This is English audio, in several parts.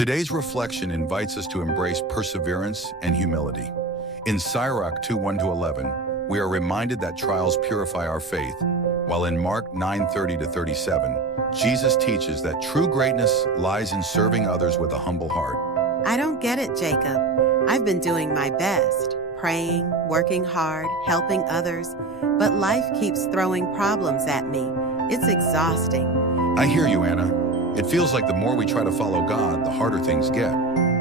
Today's reflection invites us to embrace perseverance and humility. In Sirach 2:1-11, we are reminded that trials purify our faith, while in Mark 9:30-37, Jesus teaches that true greatness lies in serving others with a humble heart. I don't get it, Jacob. I've been doing my best, praying, working hard, helping others, but life keeps throwing problems at me. It's exhausting. I hear you, Anna. It feels like the more we try to follow God, the harder things get.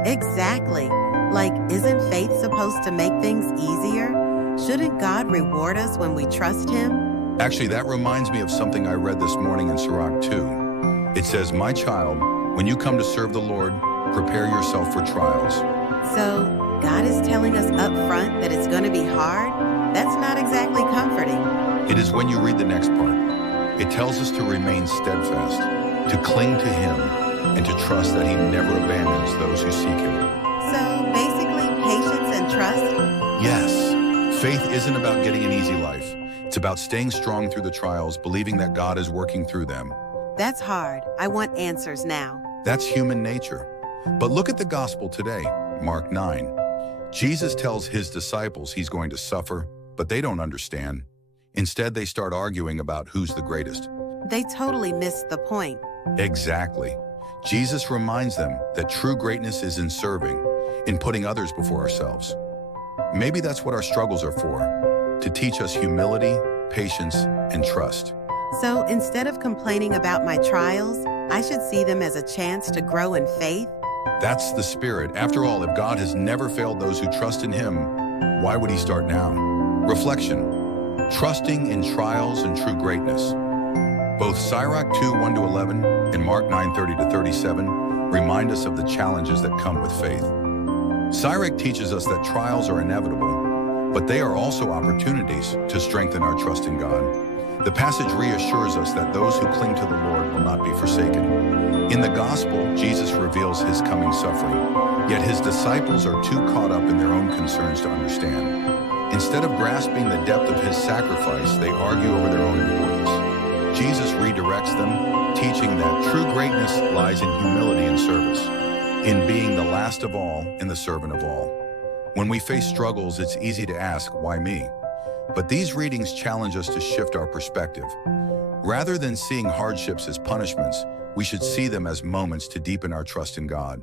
Exactly. Like, isn't faith supposed to make things easier? Shouldn't God reward us when we trust Him? Actually, that reminds me of something I read this morning in Sirach 2. It says, "My child, when you come to serve the Lord, prepare yourself for trials." So, God is telling us up front that it's going to be hard? That's not exactly comforting. It is when you read the next part. It tells us to remain steadfast, to cling to Him, and to trust that He never abandons those who seek Him. So, basically, patience and trust? Yes, faith isn't about getting an easy life. It's about staying strong through the trials, believing that God is working through them. That's hard. I want answers now. That's human nature. But look at the gospel today, Mark 9. Jesus tells His disciples He's going to suffer, but they don't understand. Instead, they start arguing about who's the greatest. They totally missed the point. Exactly. Jesus reminds them that true greatness is in serving, in putting others before ourselves. Maybe that's what our struggles are for, to teach us humility, patience, and trust. So instead of complaining about my trials, I should see them as a chance to grow in faith? That's the spirit. After all, if God has never failed those who trust in Him, why would He start now? Reflection. Trusting in trials and true greatness. Both Sirach 2:1-11 and Mark 9:30-37 remind us of the challenges that come with faith. Sirach teaches us that trials are inevitable, but they are also opportunities to strengthen our trust in God. The passage reassures us that those who cling to the Lord will not be forsaken. In the gospel, Jesus reveals His coming suffering, yet His disciples are too caught up in their own concerns to understand. Instead of grasping the depth of His sacrifice, they argue over their own importance. Jesus redirects them, teaching that true greatness lies in humility and service, in being the last of all and the servant of all. When we face struggles, it's easy to ask, why me? But these readings challenge us to shift our perspective. Rather than seeing hardships as punishments, we should see them as moments to deepen our trust in God.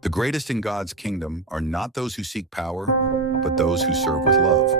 The greatest in God's kingdom are not those who seek power, but those who serve with love.